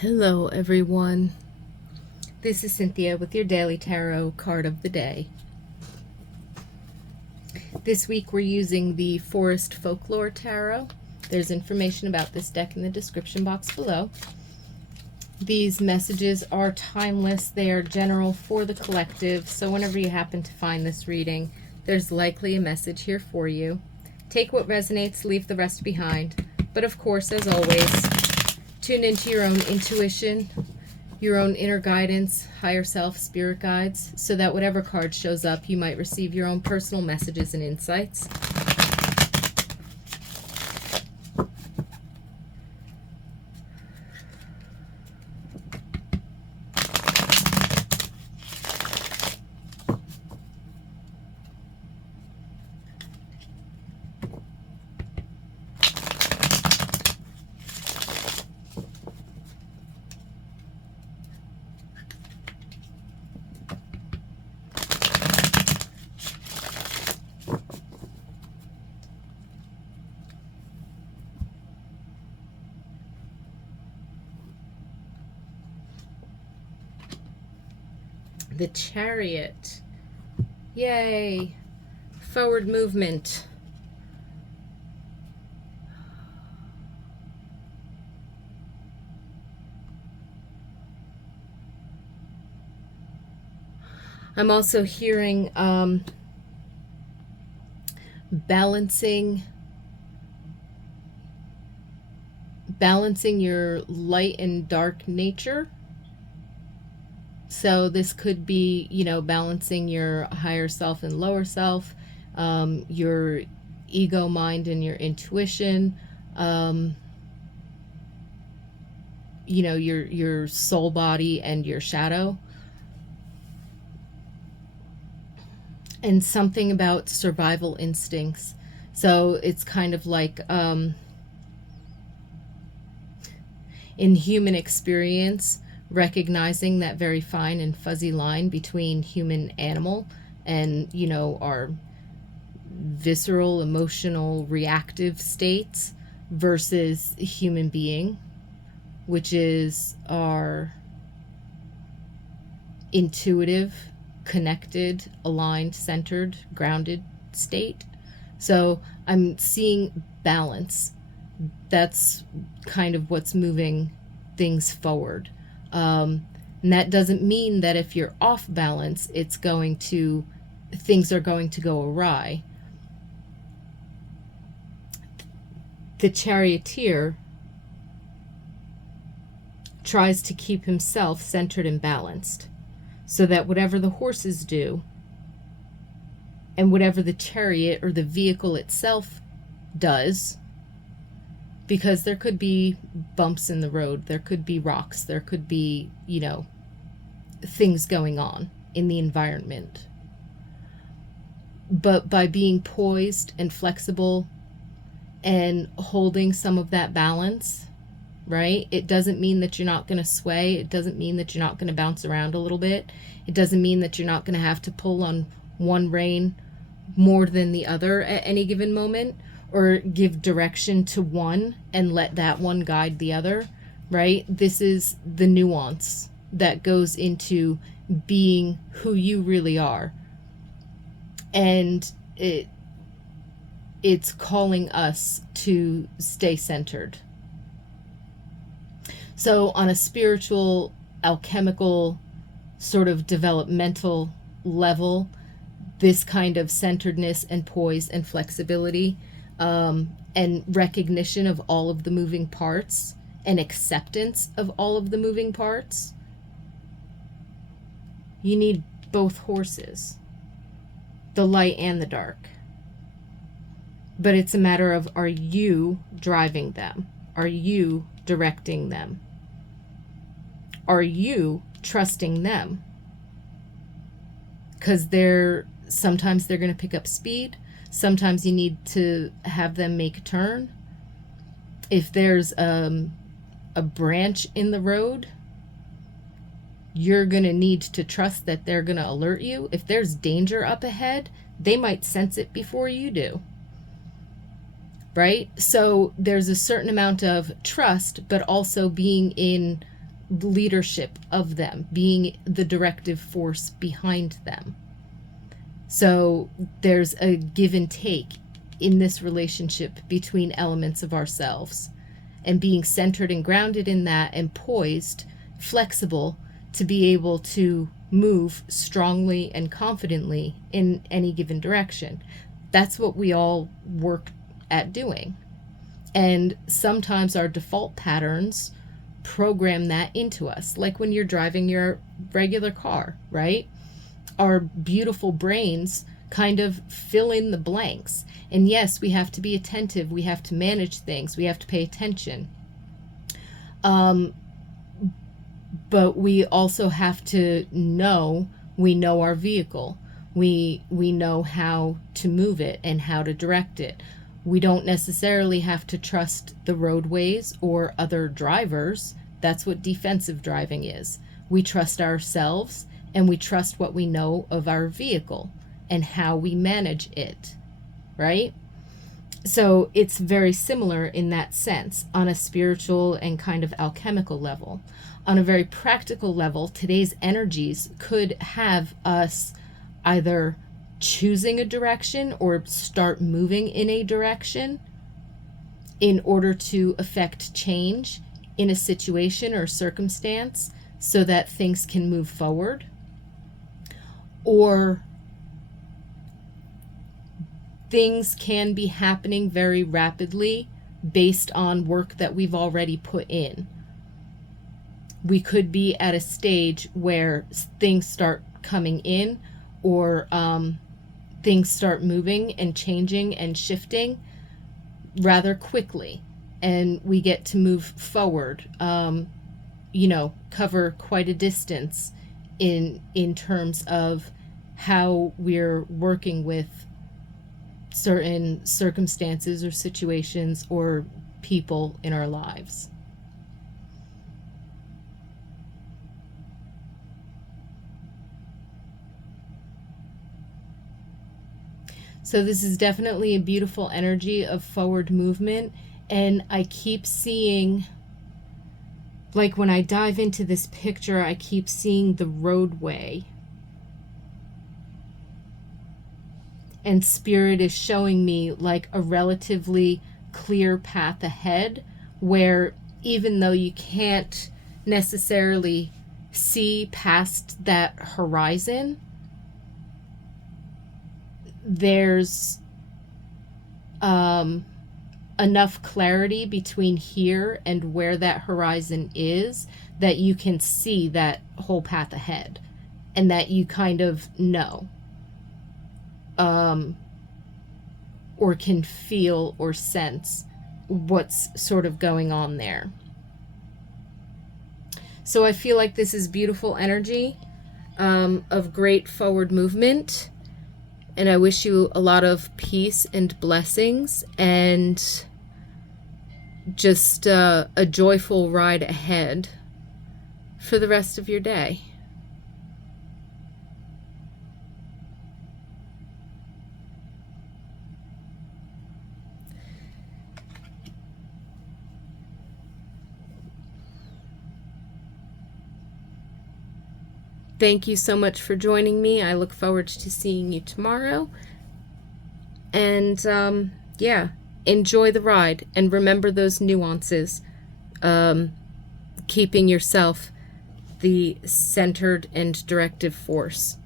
Hello, everyone. This is Cynthia with your daily tarot card of the day. This week we're using the Forest Folklore Tarot. There's information about this deck in the description box below. These messages are timeless. They are general for the collective, so whenever you happen to find this reading, there's likely a message here for you. Take what resonates, leave the rest behind. But of course, as always, tune into your own intuition, your own inner guidance, higher self, spirit guides, so that whatever card shows up, you might receive your own personal messages and insights. The Chariot. Yay! Forward movement. I'm also hearing balancing your light and dark nature. So this could be, balancing your higher self and lower self, your ego mind and your intuition, your soul body and your shadow. And something about survival instincts. So it's kind of like in human experience, recognizing that very fine and fuzzy line between human animal and, our visceral, emotional, reactive states versus human being, which is our intuitive, connected, aligned, centered, grounded state. So I'm seeing balance. That's kind of what's moving things forward. And that doesn't mean that if you're off balance, things are going to go awry. The charioteer tries to keep himself centered and balanced, so that whatever the horses do and whatever the chariot or the vehicle itself does, because there could be bumps in the road, there could be rocks, there could be, things going on in the environment. But by being poised and flexible and holding some of that balance, right? It doesn't mean that you're not going to sway. It doesn't mean that you're not going to bounce around a little bit. It doesn't mean that you're not going to have to pull on one rein more than the other at any given moment, or give direction to one and let that one guide the other, right? This is the nuance that goes into being who you really are. And it's calling us to stay centered. So on a spiritual, alchemical, sort of developmental level, this kind of centeredness and poise and flexibility, and recognition of all of the moving parts and acceptance of all of the moving parts. You need both horses, the light and the dark. But it's a matter of, are you driving them? Are you directing them? Are you trusting them? Because sometimes they're going to pick up speed. Sometimes you need to have them make a turn. If there's a branch in the road, you're going to need to trust that they're going to alert you. If there's danger up ahead, they might sense it before you do. Right? So there's a certain amount of trust, but also being in leadership of them, being the directive force behind them. So there's a give and take in this relationship between elements of ourselves, and being centered and grounded in that, and poised, flexible, to be able to move strongly and confidently in any given direction. That's what we all work at doing. And sometimes our default patterns program that into us, like when you're driving your regular car, right? Our beautiful brains kind of fill in the blanks. And yes, we have to be attentive, we have to manage things, we have to pay attention. But we also have to know, we know our vehicle. We know how to move it and how to direct it. We don't necessarily have to trust the roadways or other drivers. That's what defensive driving is. We trust ourselves, and we trust what we know of our vehicle and how we manage it, right? So it's very similar in that sense, on a spiritual and kind of alchemical level. On a very practical level, today's energies could have us either choosing a direction or start moving in a direction in order to affect change in a situation or circumstance so that things can move forward. Or things can be happening very rapidly based on work that we've already put in. We could be at a stage where things start coming in, or things start moving and changing and shifting rather quickly, and we get to move forward, cover quite a distance in terms of how we're working with certain circumstances or situations or people in our lives. So this is definitely a beautiful energy of forward movement, and I keep seeing, like when I dive into this picture, I keep seeing the roadway. And Spirit is showing me like a relatively clear path ahead, where even though you can't necessarily see past that horizon, there's enough clarity between here and where that horizon is that you can see that whole path ahead, and that you kind of know, or can feel or sense what's sort of going on there. So I feel like this is beautiful energy of great forward movement. And I wish you a lot of peace and blessings, and just a joyful ride ahead for the rest of your day. Thank you so much for joining me. I look forward to seeing you tomorrow. And enjoy the ride, and remember those nuances. Keeping yourself the centered and directive force.